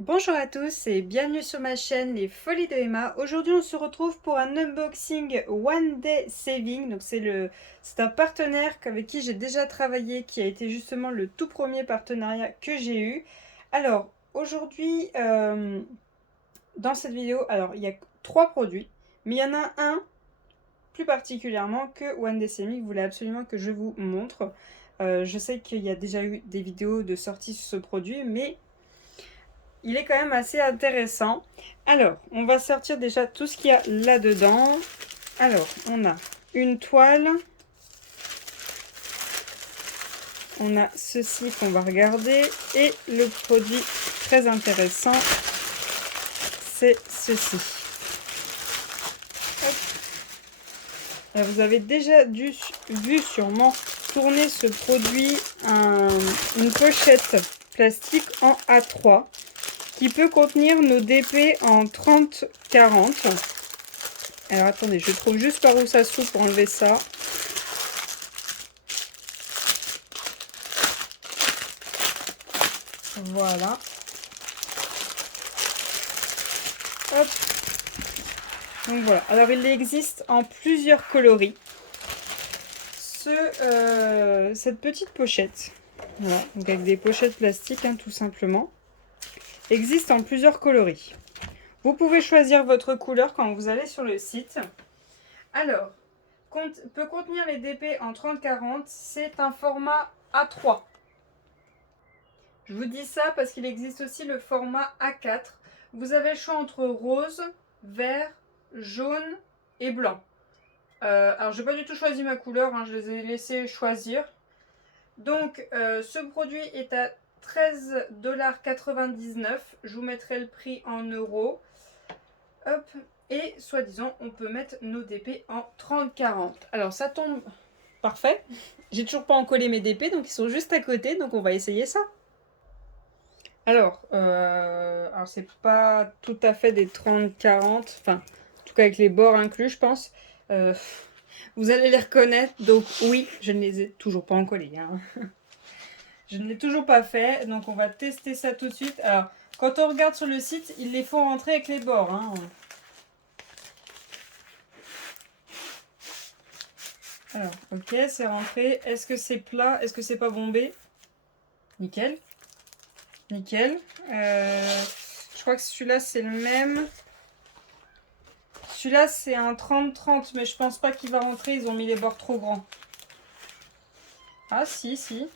Bonjour à tous et bienvenue sur ma chaîne Les Folies de Emma. Aujourd'hui on se retrouve pour un unboxing One Day Saving. Donc c'est un partenaire avec qui j'ai déjà travaillé, qui a été justement le tout premier partenariat que j'ai eu. Alors aujourd'hui dans cette vidéo, alors il y a 3 produits, mais il y en a un plus particulièrement que One Day Saving voulait absolument que je vous montre. Je sais qu'il y a déjà eu des vidéos de sortie sur ce produit, mais il est quand même assez intéressant. Alors, on va sortir déjà tout ce qu'il y a là-dedans. Alors, on a une toile. On a ceci qu'on va regarder. Et le produit très intéressant, c'est ceci. Hop. Alors, vous avez déjà vu sûrement tourner ce produit, une pochette plastique en A3. Qui peut contenir nos DP en 30-40. Alors attendez, je trouve juste par où ça s'ouvre pour enlever ça. Voilà. Hop. Donc voilà. Alors il existe en plusieurs coloris. Cette petite pochette, voilà, donc avec des pochettes plastiques, hein, tout simplement, existe en plusieurs coloris. Vous pouvez choisir votre couleur quand vous allez sur le site. Alors, peut contenir les DP en 30-40, c'est un format A3. Je vous dis ça parce qu'il existe aussi le format A4. Vous avez le choix entre rose, vert, jaune et blanc. Alors, je n'ai pas du tout choisi ma couleur, hein, je les ai laissés choisir. Donc, ce produit est à 13,99 $. Je vous mettrai le prix en euros. Hop. Et soi-disant, on peut mettre nos DP en 30-40. Alors, ça tombe parfait. J'ai toujours pas encollé mes DP, donc ils sont juste à côté. Donc, on va essayer ça. Alors c'est pas tout à fait des 30-40. Enfin, en tout cas avec les bords inclus, je pense. Vous allez les reconnaître. Donc, oui, je ne les ai toujours pas encollés. Hein. Je ne l'ai toujours pas fait. Donc, on va tester ça tout de suite. Alors, quand on regarde sur le site, ils les font rentrer avec les bords. Hein. Alors, ok, c'est rentré. Est-ce que c'est plat? Est-ce que c'est pas bombé? Nickel. Nickel. Je crois que celui-là, c'est le même. Celui-là, c'est un 30-30, mais je pense pas qu'il va rentrer. Ils ont mis les bords trop grands. Ah, si, si.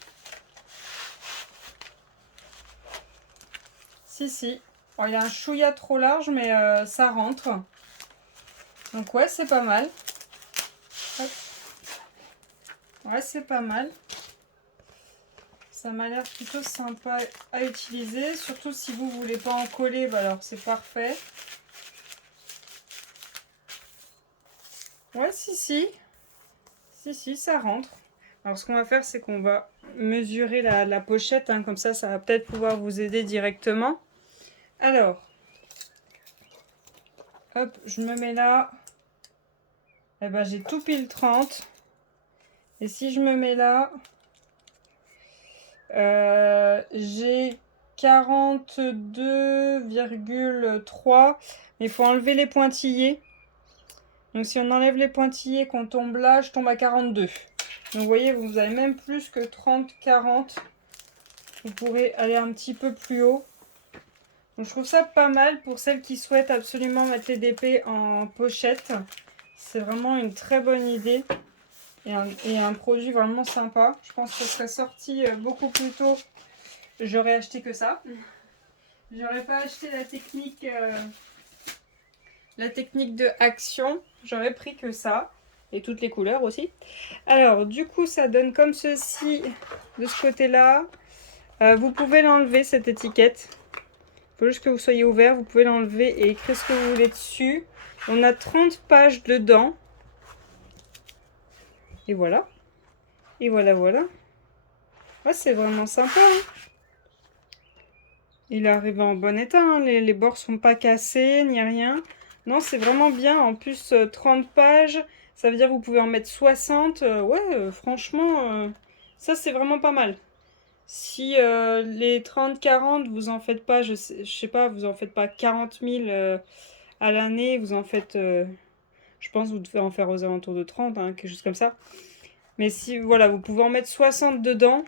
Si, si. Bon, il y a un chouïa trop large, mais ça rentre. Donc, ouais, c'est pas mal. Hop. Ouais, c'est pas mal. Ça m'a l'air plutôt sympa à utiliser. Surtout si vous voulez pas en coller, bah alors c'est parfait. Ouais, si, si. Si, si, ça rentre. Alors, ce qu'on va faire, c'est qu'on va mesurer la pochette. Hein, comme ça va peut-être pouvoir vous aider directement. Alors, hop, je me mets là. Eh ben, j'ai tout pile 30. Et si je me mets là, j'ai 42,3. Mais il faut enlever les pointillés. Donc, si on enlève les pointillés, qu'on tombe là, je tombe à 42. Donc, vous voyez, vous avez même plus que 30-40. Vous pourrez aller un petit peu plus haut. Donc, je trouve ça pas mal pour celles qui souhaitent absolument mettre les DP en pochette. C'est vraiment une très bonne idée et un produit vraiment sympa. Je pense que ça serait sorti beaucoup plus tôt. J'aurais acheté que ça. J'aurais pas acheté la technique de action. J'aurais pris que ça. Et toutes les couleurs aussi. Alors, du coup, ça donne comme ceci de ce côté-là. Vous pouvez l'enlever, cette étiquette. Il faut juste que vous soyez ouvert. Vous pouvez l'enlever et écrire ce que vous voulez dessus. On a 30 pages dedans. Et voilà. Et voilà, voilà. Ouais, c'est vraiment sympa. Hein. Il est arrivé en bon état. Hein. Les bords sont pas cassés, ni rien. Non, c'est vraiment bien. En plus, 30 pages. Ça veut dire que vous pouvez en mettre 60. Ouais, franchement, ça, c'est vraiment pas mal. Si les 30-40, vous en faites pas, je sais pas, vous en faites pas 40 000 à l'année, vous en faites, je pense que vous devez en faire aux alentours de 30, hein, quelque chose comme ça. Mais si, voilà, vous pouvez en mettre 60 dedans.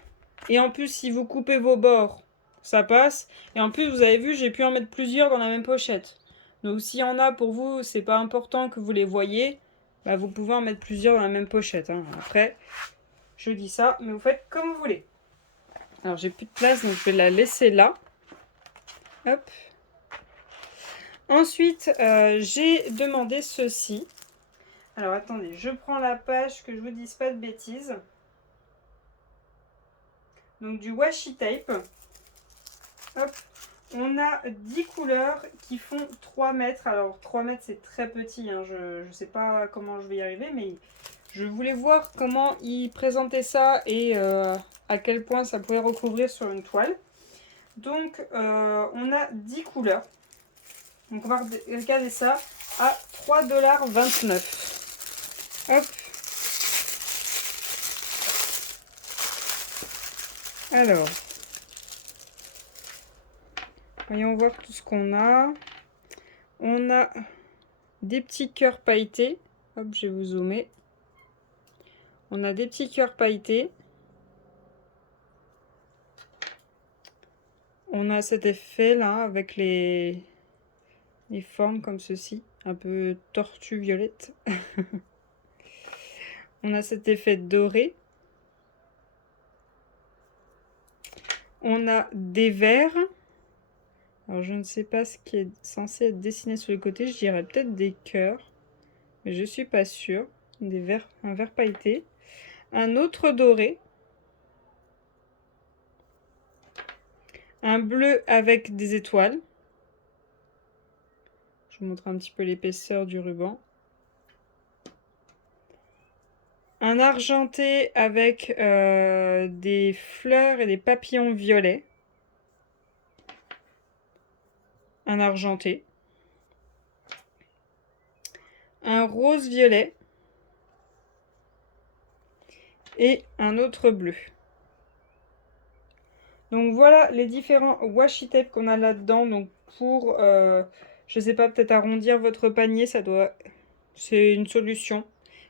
Et en plus, si vous coupez vos bords, ça passe. Et en plus, vous avez vu, j'ai pu en mettre plusieurs dans la même pochette. Donc s'il y en a pour vous, c'est pas important que vous les voyez, bah, vous pouvez en mettre plusieurs dans la même pochette, hein. Après, je dis ça, mais vous faites comme vous voulez. Alors j'ai plus de place, donc je vais la laisser là. Hop. Ensuite, j'ai demandé ceci. Alors attendez, je prends la page, que je vous dise pas de bêtises. Donc du washi tape. Hop. On a 10 couleurs qui font 3 mètres. Alors 3 mètres c'est très petit, hein. Je ne sais pas comment je vais y arriver, mais je voulais voir comment ils présentaient ça et à quel point ça pouvait recouvrir sur une toile. Donc on a 10 couleurs. Donc on va regarder ça à 3,29 $. Hop. Alors, voyons voir tout ce qu'on a. On a des petits cœurs pailletés. Hop, je vais vous zoomer. On a des petits cœurs pailletés. On a cet effet là avec les formes comme ceci, un peu tortue violette. On a cet effet doré. On a des verres. Alors je ne sais pas ce qui est censé être dessiné sur le côté, je dirais peut-être des cœurs, mais je suis pas sûre. Des verres, un vert pailleté. Un autre doré. Un bleu avec des étoiles. Je vous montre un petit peu l'épaisseur du ruban. Un argenté avec des fleurs et des papillons violets. Un argenté. Un rose violet. Et un autre bleu. Donc voilà les différents washi tape qu'on a là-dedans. Donc pour, je sais pas, peut-être arrondir votre panier, c'est une solution.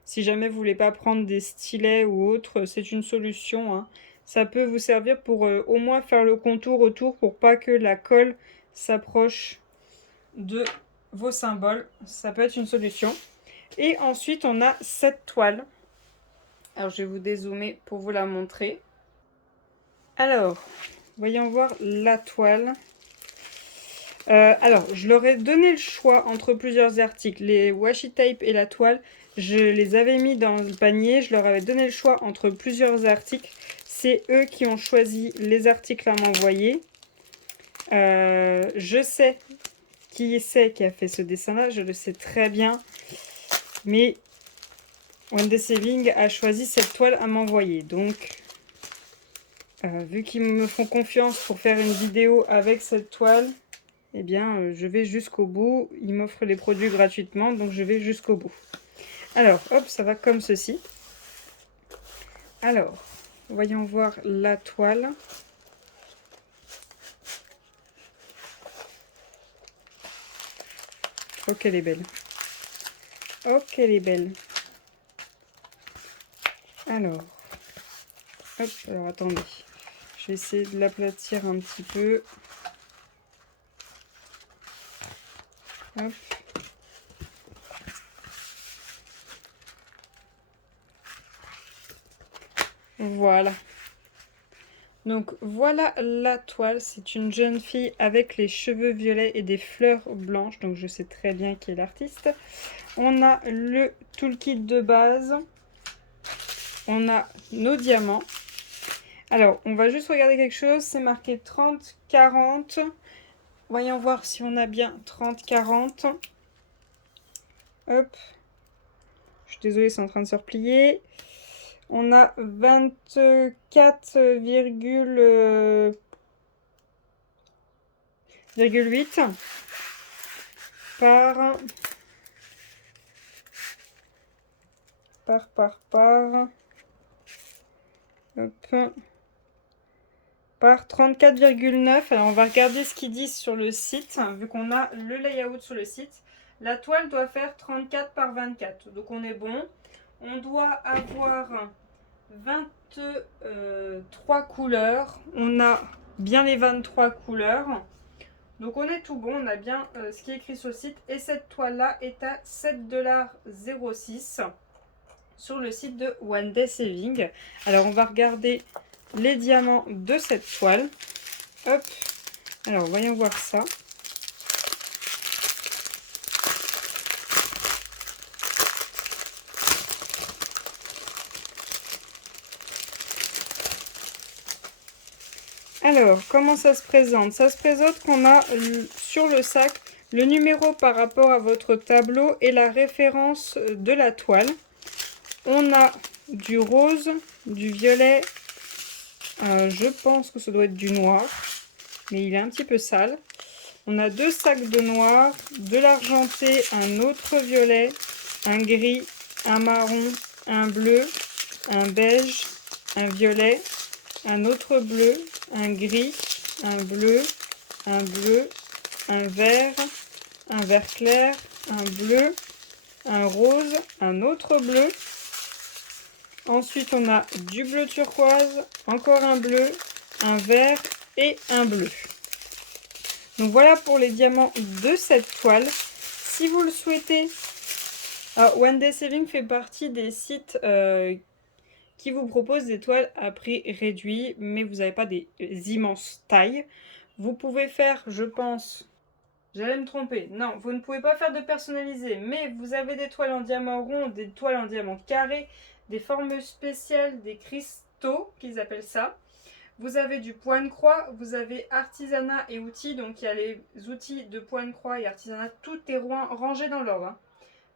Si jamais vous voulez pas prendre des stylets ou autre, c'est une solution, hein. Ça peut vous servir pour au moins faire le contour autour pour pas que la colle s'approche de vos symboles. Ça peut être une solution. Et ensuite, on a cette toile. Alors, je vais vous dézoomer pour vous la montrer. Alors, voyons voir la toile. Alors, je leur ai donné le choix entre plusieurs articles. Les washi tape et la toile, je les avais mis dans le panier. Je leur avais donné le choix entre plusieurs articles. C'est eux qui ont choisi les articles à m'envoyer. Je sais qui c'est qui a fait ce dessin-là. Je le sais très bien. Mais One Day Saving a choisi cette toile à m'envoyer. Donc, vu qu'ils me font confiance pour faire une vidéo avec cette toile, eh bien, je vais jusqu'au bout. Ils m'offrent les produits gratuitement, donc je vais jusqu'au bout. Alors, hop, ça va comme ceci. Alors, voyons voir la toile. Oh, qu'elle est belle. Oh, qu'elle est belle. Alors, hop, alors attendez. Je vais essayer de l'aplatir un petit peu. Hop. Voilà. Donc voilà la toile. C'est une jeune fille avec les cheveux violets et des fleurs blanches. Donc je sais très bien qui est l'artiste. On a le toolkit de base. On a nos diamants. Alors, on va juste regarder quelque chose. C'est marqué 30-40. Voyons voir si on a bien 30-40. Hop. Je suis désolée, c'est en train de se replier. On a 24,8 par Hop. part 34,9. Alors on va regarder ce qu'ils disent sur le site, vu qu'on a le layout sur le site. La toile doit faire 34 par 24, donc on est bon. On doit avoir 23 couleurs. On a bien les 23 couleurs. Donc on est tout bon, on a bien ce qui est écrit sur le site. Et cette toile-là est à 7,06 $ sur le site de One Day Saving. Alors on va regarder les diamants de cette toile. Hop. Alors voyons voir ça. Alors, comment ça se présente? Ça se présente qu'on a sur le sac le numéro par rapport à votre tableau et la référence de la toile. On a du rose, du violet, je pense que ça doit être du noir, mais il est un petit peu sale. On a 2 sacs de noir, de l'argenté, un autre violet, un gris, un marron, un bleu, un beige, un violet, un autre bleu, un gris, un bleu, un vert clair, un bleu, un rose, un autre bleu. Ensuite, on a du bleu turquoise, encore un bleu, un vert et un bleu. Donc voilà pour les diamants de cette toile. Si vous le souhaitez, One Day Saving fait partie des sites qui vous proposent des toiles à prix réduit, mais vous n'avez pas des immenses tailles. Vous pouvez faire, je pense, j'allais me tromper, non, vous ne pouvez pas faire de personnalisé, mais vous avez des toiles en diamant rond, des toiles en diamant carré, des formes spéciales, des cristaux, qu'ils appellent ça. Vous avez du point de croix, vous avez artisanat et outils, donc il y a les outils de point de croix et artisanat, tout est rangé dans l'ordre. Hein.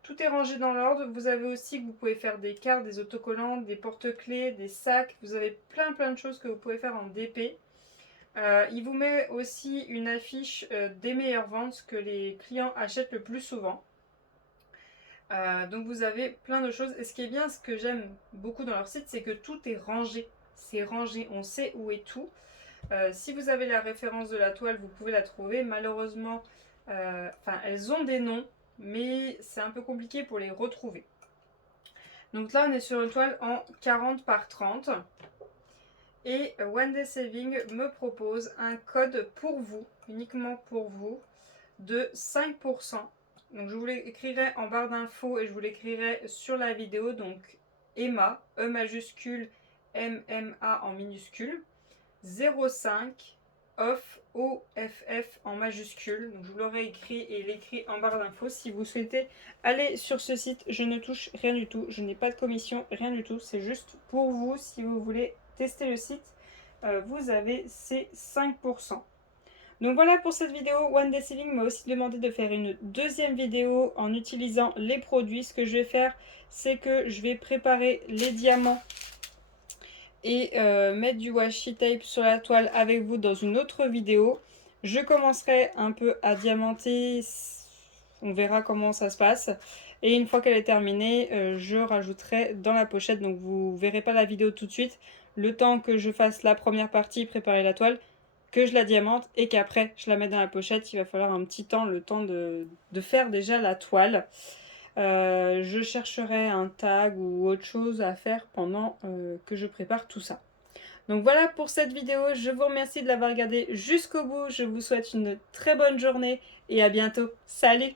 Tout est rangé dans l'ordre. Vous avez aussi que vous pouvez faire des cartes, des autocollants, des porte-clés, des sacs. Vous avez plein de choses que vous pouvez faire en DP. Il vous met aussi une affiche des meilleures ventes que les clients achètent le plus souvent. Donc vous avez plein de choses. Et ce qui est bien, ce que j'aime beaucoup dans leur site, c'est que tout est rangé. C'est rangé, on sait où est tout. Si vous avez la référence de la toile, vous pouvez la trouver. Malheureusement, elles ont des noms, mais c'est un peu compliqué pour les retrouver. Donc là, on est sur une toile en 40 par 30. Et One Day Saving me propose un code pour vous, uniquement pour vous, de 5%. Donc je vous l'écrirai en barre d'infos et je vous l'écrirai sur la vidéo. Donc Emma, E majuscule, MMA en minuscule, 05 off OFF en majuscule. Donc je vous l'aurai écrit et l'écrit en barre d'infos. Si vous souhaitez aller sur ce site, je ne touche rien du tout. Je n'ai pas de commission, rien du tout. C'est juste pour vous. Si vous voulez tester le site, vous avez ces 5%. Donc voilà pour cette vidéo. One Day Saving m'a aussi demandé de faire une deuxième vidéo en utilisant les produits. Ce que je vais faire, c'est que je vais préparer les diamants et mettre du washi tape sur la toile avec vous dans une autre vidéo. Je commencerai un peu à diamanter, on verra comment ça se passe. Et une fois qu'elle est terminée, je rajouterai dans la pochette, donc vous ne verrez pas la vidéo tout de suite. Le temps que je fasse la première partie, préparer la toile, que je la diamante et qu'après je la mette dans la pochette, il va falloir un petit temps, le temps de faire déjà la toile. Je chercherai un tag ou autre chose à faire pendant que je prépare tout ça. Donc voilà pour cette vidéo, je vous remercie de l'avoir regardée jusqu'au bout, je vous souhaite une très bonne journée et à bientôt, salut!